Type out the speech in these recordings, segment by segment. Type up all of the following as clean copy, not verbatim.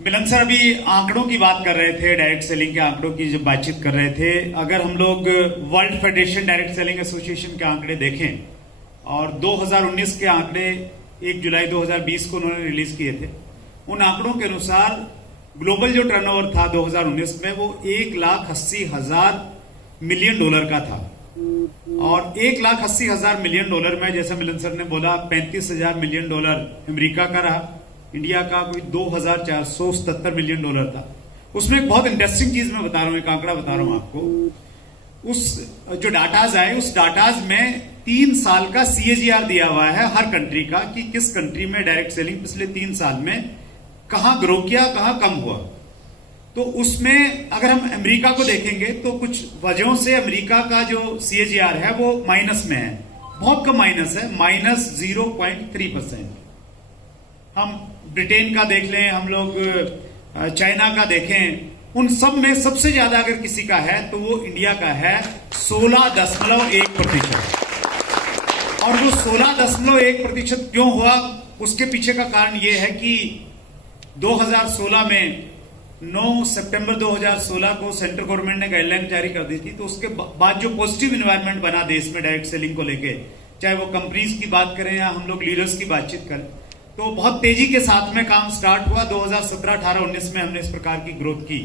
मिलन sir अभी आंकड़ों की बात कर रहे थे, डायरेक्ट सेलिंग के आंकड़ों की जब बातचीत कर रहे थे। अगर हम लोग world federation direct selling association के आंकड़े देखें और 2019 के आंकड़े 1 जुलाई 2020 को उन्होंने रिलीज किए थे, उन आंकड़ों के अनुसार ग्लोबल जो टर्नओवर था 2019 में वो 1,80,000 मिलियन डॉलर का था। और 1,80,000 मिलियन डॉलर में जैसा मिलन सर ने बोला 35,000 मिलियन डॉलर अमेरिका का रहा, इंडिया का कोई 2,477 मिलियन डॉलर था। उसमें एक बहुत इंटरेस्टिंग चीज मैं बता रहा हूं, एक आंकड़ा बता रहा हूं आपको। उस जो डाटाज आए उस डाटाज में 3 साल का CAGR दिया हुआ है हर कंट्री का, कि किस कंट्री में डायरेक्ट सेलिंग पिछले 3 साल में कहां ग्रो किया, कहां कम हुआ। तो उसमें अगर हम अमेरिका को देखेंगे तो कुछ वजहों से अमेरिका का जो CAGR है वो माइनस में है, बहुत कम माइनस है, -0.3%। हम ब्रिटेन का देख लें, हम लोग चाइना का देखें, उन सब में सबसे ज्यादा अगर किसी का है तो वो इंडिया का है 16.1%। और वो 16.1% क्यों हुआ, उसके पीछे का कारण ये है कि 2016 में 9 सितंबर 2016 को सेंट्रल गवर्नमेंट ने गाइडलाइन जारी कर दी थी। तो उसके बाद जो पॉजिटिव इन्वायरमेंट बना देश में डायरेक्ट सेलिंग को लेके, चाहे वो कंपनीज की बात करें या हम लोग लीडर्स की बातचीत करें, तो बहुत तेजी के साथ में काम स्टार्ट हुआ। 2017, 18, 19 में हमने इस प्रकार की ग्रोथ की।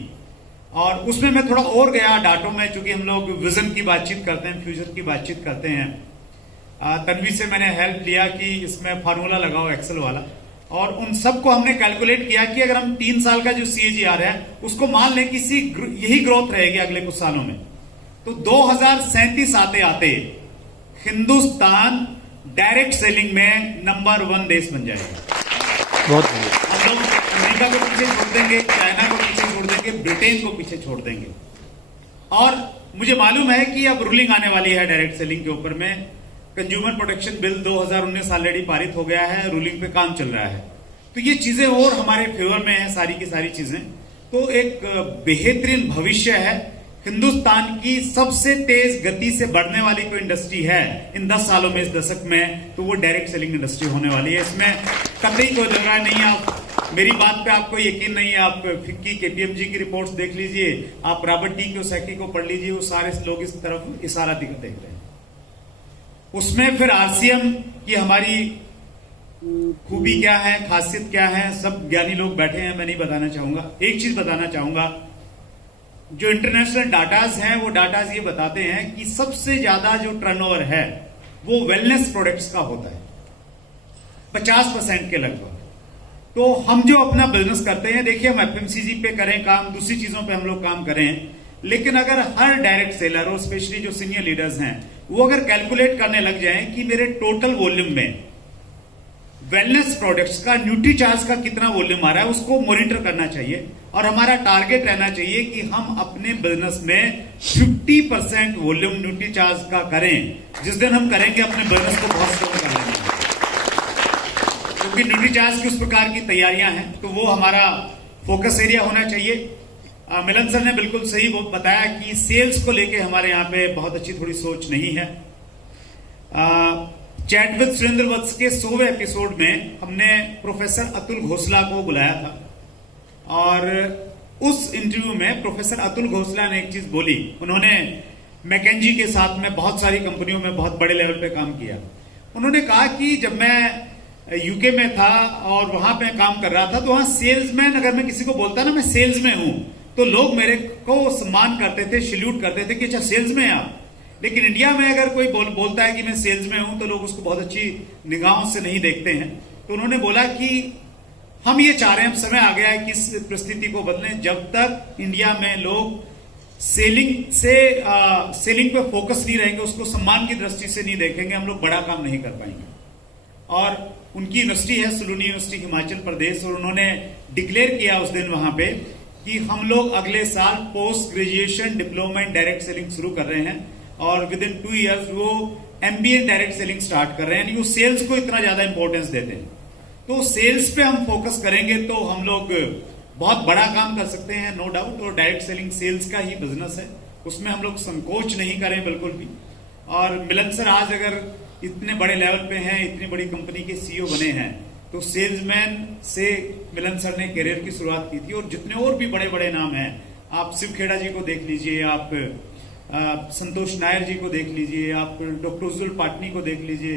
और उसमें मैं थोड़ा और गया डाटों में, चूंकि हम लोग विजन की बातचीत करते हैं, फ्यूचर की बातचीत करते हैं। तन्वी से मैंने हेल्प लिया कि इसमें फार्मूला लगाओ एक्सेल वाला, और उन सबको हमने कैलकुलेट किया कि अगर हम 3 साल का जो CAGR है उसको मान लें कि यही ग्रोथ रहेगी अगले कुछ सालों में, तो 2037 आते आते हिंदुस्तान डायरेक्ट सेलिंग में नंबर 1 देश बन जाएगा। बहुत हम लोग अमेरिका को पीछे छोड़ देंगे, चाइना को पीछे छोड़ देंगे, ब्रिटेन को पीछे छोड़ देंगे। और मुझे मालूम है कि अब रूलिंग आने वाली है डायरेक्ट सेलिंग के ऊपर में। कंज्यूमर प्रोटेक्शन बिल 2019 ऑलरेडी पारित हो गया है, रूलिंग पे काम चल रहा है। तो ये चीजें और हमारे फेवर में है, सारी की सारी चीजें। तो एक बेहतरीन भविष्य है। हिंदुस्तान की सबसे तेज गति से बढ़ने वाली कोई इंडस्ट्री है इन 10 सालों में, इस दशक में, तो वो डायरेक्ट सेलिंग इंडस्ट्री होने वाली है। इसमें कतई कोई दो राय नहीं है। आप मेरी बात पे आपको यकीन नहीं है, आप फिक्की KPMG की रिपोर्ट्स देख लीजिए, आप रॉबर्ट T कियोसाकी को पढ़ लीजिए, वो सारे लोग इस तरफ इशारा देख रहे हैं। उसमें फिर RCM की हमारी खूबी क्या है, खासियत क्या है, सब ज्ञानी लोग बैठे हैं, मैं नहीं बताना चाहूंगा। एक चीज बताना चाहूंगा, जो इंटरनेशनल डाटाज हैं वो डाटाज ये बताते हैं कि सबसे ज्यादा जो टर्नओवर है वो वेलनेस प्रोडक्ट्स का होता है, 50% के लगभग। तो हम जो अपना बिजनेस करते हैं, देखिए हम FMCG पे करें काम, दूसरी चीजों पे हम लोग काम करें, लेकिन अगर हर डायरेक्ट सेलर और स्पेशली जो सीनियर लीडर्स हैं वो अगर कैलकुलेट करने लग जाएं कि मेरे टोटल वॉल्यूम में वेलनेस प्रोडक्ट्स का, न्यूट्रीचार्ज का कितना वॉल्यूम आ रहा है, उसको मॉनिटर करना चाहिए। और हमारा टारगेट रहना चाहिए कि हम अपने बिजनेस में 50% वॉल्यूम न्यूट्रीचार्ज का करें। जिस दिन हम करेंगे अपने बिजनेस को बहुत स्ट्रॉन्ग कर लेंगे, क्योंकि न्यूट्रीचार्ज की उस प्रकार की तैयारियां हैं, तो वो हमारा फोकस एरिया होना चाहिए। मिलन सर ने बिल्कुल सही वो बताया कि सेल्स को लेके हमारे यहाँ पे बहुत अच्छी थोड़ी सोच नहीं है। चैट विद सुरेंद्र वत्स के 100वें एपिसोड में हमने प्रोफेसर अतुल घोसला को बुलाया था, और उस इंटरव्यू में प्रोफेसर अतुल घोसला ने एक चीज बोली। उन्होंने मैकेंजी के साथ में बहुत सारी कंपनियों में बहुत बड़े लेवल पे काम किया। उन्होंने कहा कि जब मैं UK में था और वहां पे काम कर रहा था, तो वहां सेल्समैन, अगर मैं किसी को बोलता ना मैं सेल्स में हूं, तो लोग मेरे को सम्मान करते थे, सैल्यूट करते थे कि अच्छा सेल्स में हैं आप। लेकिन इंडिया में अगर कोई बोलता है कि मैं सेल्स में हूं, तो लोग उसको बहुत अच्छी निगाहों से नहीं देखते हैं। तो उन्होंने बोला कि हम ये चाह रहे हैं, समय आ गया है कि इस परिस्थिति को बदलें। जब तक इंडिया में लोग सेलिंग पे फोकस नहीं रहेंगे, उसको सम्मान की दृष्टि से नहीं देखेंगे, हम लोग बड़ा काम नहीं कर पाएंगे। और उनकी यूनिवर्सिटी है सुलूनी यूनिवर्सिटी हिमाचल प्रदेश, और उन्होंने डिक्लेयर किया उस दिन वहां पे कि हम लोग अगले साल post graduation diploma in direct selling शुरू कर रहे हैं, और विद इन 2 ईयर्स वो MBA in direct selling start कर रहे हैं। यानी वो सेल्स को इतना ज्यादा इंपॉर्टेंस देते हैं। तो सेल्स पे हम फोकस करेंगे तो हम लोग बहुत बड़ा काम कर सकते हैं, नो डाउट। और डायरेक्ट सेलिंग सेल्स का ही बिजनेस है, उसमें हम लोग संकोच नहीं करें बिल्कुल भी। और मिलन सर आज अगर इतने बड़े लेवल पे हैं, इतनी बड़ी कंपनी के CEO बने हैं, तो सेल्समैन से मिलन सर ने करियर की शुरुआत की थी। और जितने और भी बड़े बड़े नाम हैं, आप शिव खेड़ा जी को देख लीजिए, आप संतोष नायर जी को देख लीजिए, आप डॉक्टर उज्जवल पाटनी को देख लीजिए,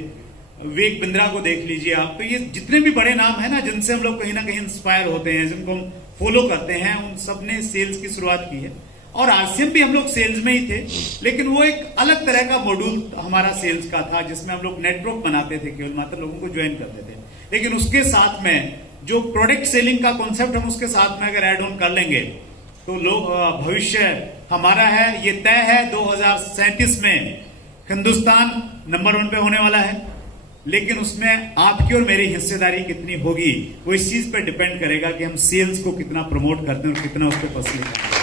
विवेक बिंद्रा को देख लीजिए आप। तो ये जितने भी बड़े नाम हैं ना, जिनसे हम लोग कहीं ना कहीं इंस्पायर होते हैं, जिनको हम फॉलो करते हैं, उन सब ने सेल्स की शुरुआत की है। और आरसीएम भी हम लोग सेल्स में ही थे, लेकिन वो एक अलग तरह का मॉड्यूल हमारा सेल्स का था, जिसमें हम लोग नेटवर्क बनाते थे, केवल मात्र लोगों को ज्वाइन करते थे। लेकिन उसके साथ में जो प्रोडक्ट सेलिंग का कॉन्सेप्ट हम उसके साथ में अगर एड ऑन कर लेंगे तो लोग भविष्य हमारा है, ये तय है 2037 में हिंदुस्तान नंबर 1 पे होने वाला है। लेकिन उसमें आपकी और मेरी हिस्सेदारी कितनी होगी, वो इस चीज पर डिपेंड करेगा कि हम सेल्स को कितना प्रमोट करते हैं और कितना उस पर फसले करते हैं।